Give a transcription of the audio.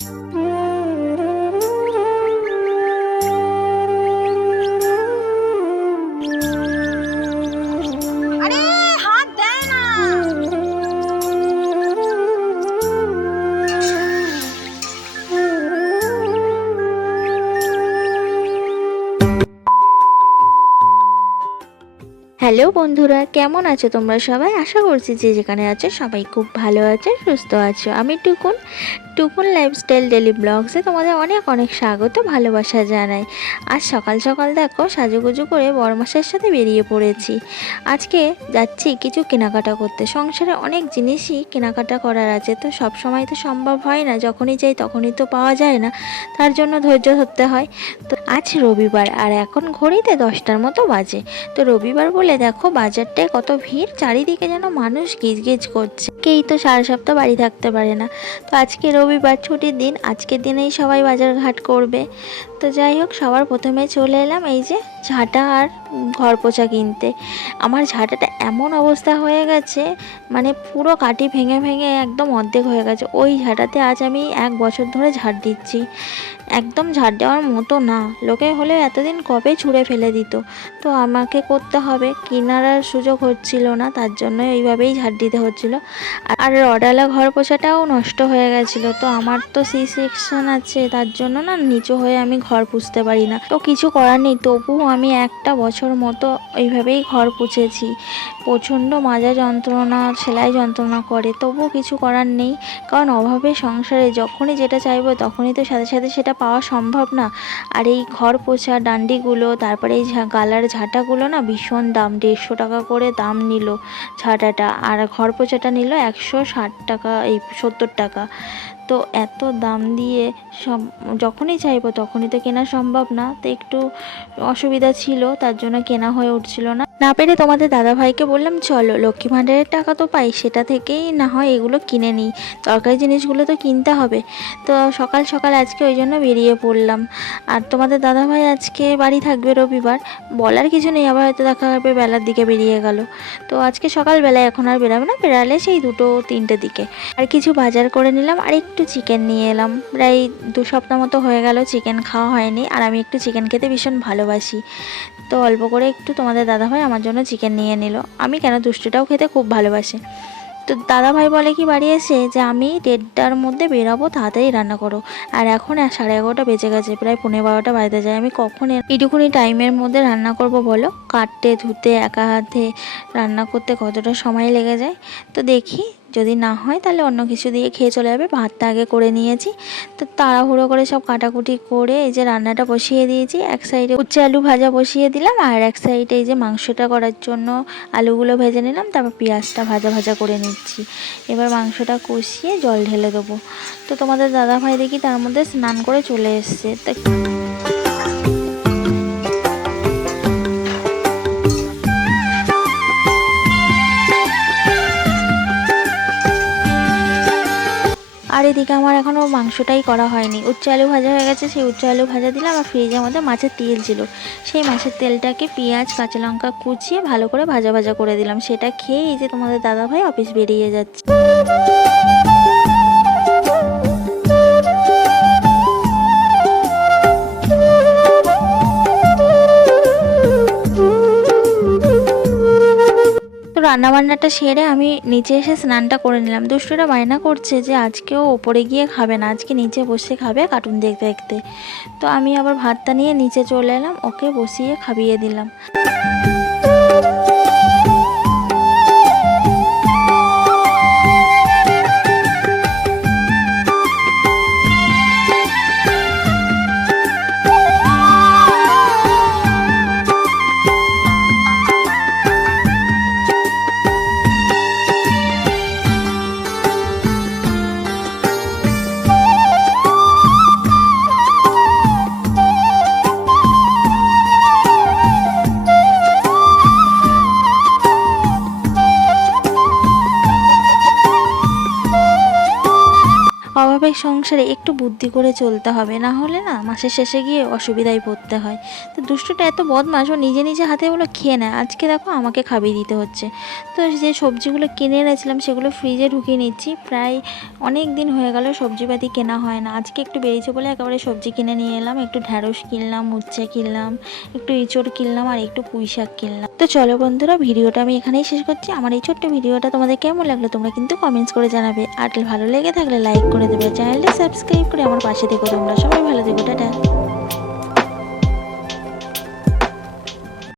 আরে হাত দেয় না। হ্যালো বন্ধুরা, কেমন আছো তোমরা সবাই? আশা করছি যে যেখানে আছো সবাই খুব ভালো আছে, সুস্থ আছো। আমি টুকুন লাইফস্টাইল ডেলি ব্লগসে তোমাদের অনেক অনেক স্বাগত, ভালোবাসা জানাই। আজ সকাল সকাল দেখো সাজুগুজু করে বড়মাসের সাথে বেরিয়ে পড়েছি। আজকে যাচ্ছি কিছু কেনাকাটা করতে। সংসারে অনেক জিনিসই কেনাকাটা করার আছে, তো সব সময় তো সম্ভব হয় না, যখনই যাই তখনই তো পাওয়া যায় না, তার জন্য ধৈর্য ধরতে হয়। তো আজ রবিবার আর এখন ঘড়িতে 10টার মতো বাজে। তো রবিবার বলে দেখো বাজারটায় কত ভিড়, চারিদিকে যেন মানুষ গিজগিজ করছে। কেই তো সারা সপ্তাহ বাড়ি থাকতে পারে না। তো আজকে রবিবার ছুটির দিন, আজকের দিনেই সবাই বাজার ঘাট করবে। তো যাই হোক, সবার প্রথমে চলে এলাম এই যে ঝাঁটা আর ঘর পোছা কিনতে। আমার ঝাঁটাটা এমন অবস্থা হয়ে গেছে, মানে পুরো কাঠি ভেঙে ভেঙে একদম অর্ধেক হয়ে গেছে। ওই ঝাঁটাতে আজ আমি 1 বছর ধরে ঝাড় দিচ্ছি। একদম ঝাড় দেওয়ার মতো না, লোকে হলে এতদিন কবে ছুঁড়ে ফেলে দিত। তো আমাকে করতে হবে, কেনার আর সুযোগ হচ্ছিল না, তার জন্য এইভাবেই ঝাড় দিতে হচ্ছিল। আর রডালা ঘর পোছাটাও নষ্ট হয়ে গেছিলো। তো আমার তো সি সেকশন আছে, তার জন্য না নিচু হয়ে আমি ঘর পুছতে পারি না। তো কিছু করার নেই, তবুও আমি 1টা বছর মতো এইভাবেই ঘর পুছেছি। প্রচণ্ড মাজা যন্ত্রণা, সেলাই যন্ত্রণা করে, তবুও কিছু করার নেই। কারণ অভাবে সংসারে যখনই যেটা চাইবো তখনই তো সাথে সাথে সেটা পাওয়া সম্ভব না। আর এই ঘর পোছা ডান্ডিগুলো, তারপরে এই গালার ঝাঁটাগুলো না ভীষণ দাম, 150 টাকা করে দাম নিল ঝাঁটাটা, আর ঘর পোছাটা নিল 160 টাকা, এই 70 টাকা। তো এত দাম দিয়ে সব যখনই চাইবো তখনই তো কেনা সম্ভব না। তো একটু অসুবিধা ছিল, তার জন্য কেনা হয়ে উঠছিল না। না পেরে তোমাদের দাদাভাইকে বললাম চলো লক্ষ্মী ভাণ্ডারের টাকা তো পাই, সেটা থেকেই না হয় এগুলো কিনে নিই, দরকারি জিনিসগুলো তো কিনতে হবে। তো সকাল সকাল আজকে ওই জন্য বেরিয়ে পড়লাম। আর তোমাদের দাদাভাই আজকে বাড়ি থাকবে রবিবার, বলার কিছু নেই, আবার হয়তো দেখা হবে বেলার দিকে বেরিয়ে গেল। তো আজকে সকালবেলায় এখন আর বেরাবে না, বেরালে সেই 2-3টের দিকে। আর কিছু বাজার করে নিলাম, আর একটু চিকেন নিয়ে এলাম। প্রায় 2 সপ্তাহ মতো হয়ে গেল চিকেন খাওয়া হয়নি, আর আমি একটু চিকেন খেতে ভীষণ ভালোবাসি। তো অল্প করে একটু তোমাদের দাদাভাই আমার জন্য চিকেন নিয়ে নিল। আমি কেন, দুষ্টুটাও খেতে খুব ভালোবাসে। তো দাদাভাই বলে কি বাড়ি এসে যে আমি 1:30টার মধ্যে বেরাবো, তাড়াতাড়ি রান্না করো। আর এখন 11:30 বেজে গেছে, প্রায় 11:45 বাজতে যায়। আমি কখন এইটুকুনি টাইমের মধ্যে রান্না করব বলো? কাটতে ধুতে একা হাতে রান্না করতে কতটা সময় লেগে যায়। তো দেখি যদি না হয় তাহলে অন্য কিছু দিয়ে খেয়ে চলে যাবে। ভাতটা আগে করে নিয়েছি, তো তাড়াহুড়ো করে সব কাটাকুটি করে এই যে রান্নাটা বসিয়ে দিয়েছি। এক সাইডে উচ্ছে আলু ভাজা বসিয়ে দিলাম, আর এক সাইডে এই যে মাংসটা করার জন্য আলুগুলো ভেজে নিলাম, তারপর পেঁয়াজটা ভাজা ভাজা করে নিচ্ছি। এবার মাংসটা কষিয়ে জল ঢেলে দেবো। তো তোমাদের দাদাভাই দেখি তার মধ্যে স্নান করে চলে এসছে। তা আর এদিকে আমার এখনও মাংসটাই করা হয়নি। উচ্ছে আলু ভাজা হয়ে গেছে, সেই উচ্ছে আলু ভাজা দিলাম। আর ফ্রিজের মধ্যে মাছের তেল ছিল, সেই মাছের তেলটাকে পেঁয়াজ কাঁচা লঙ্কা কুচিয়ে ভালো করে ভাজা ভাজা করে দিলাম। সেটা খেয়ে এই যে তোমাদের দাদাভাই অফিস বেরিয়ে যাচ্ছে। তো রান্নাবান্নাটা সেরে আমি নিচে এসে স্নানটা করে নিলাম। দুষ্টুরা বায়না করছে যে আজকেও ওপরে গিয়ে খাবে না, আজকে নিচে বসে খাবে কার্টুন দেখতে দেখতে। তো আমি আবার ভাতটা নিয়ে নিচে চলে এলাম, ওকে বসিয়ে খাইয়ে দিলাম। সংসারে একটু বুদ্ধি করে চলতে হবে, না হলে না মাসের শেষে গিয়ে অসুবিধায় পড়তে হয়। তো দুষ্টুটা এত বদমাশ, ও নিজে নিজে হাতে ওগুলো খেয়ে নেয়। আজকে দেখো আমাকে খাইয়ে দিতে হচ্ছে। তো যে সবজিগুলো কিনে এনেছিলাম সেগুলো ফ্রিজে ঢুকিয়ে নিচ্ছি। প্রায় অনেক দিন হয়ে গেল সবজিপাতি কেনা হয় না, আজকে একটু বেরিয়েছে বলে একেবারে সবজি কিনে নিয়ে এলাম। একটু ঢ্যাঁড়স কিনলাম, উচ্ছে কিনলাম, একটু এঁচড় কিনলাম আর একটু পুঁই শাক কিনলাম। তো চলো বন্ধুরা, ভিডিওটা আমি এখানেই শেষ করছি। আমার এই ছোট্ট ভিডিওটা তোমাদের কেমন লাগলো তোমরা কিন্তু কমেন্টস করে জানাবে। আর ভালো লেগে থাকলে লাইক করে দেবে, চ্যানেলটা সাবস্ক্রাইব করে আমার পাশে থেকো। তোমরা সবাই ভালো থেকো, টাটা।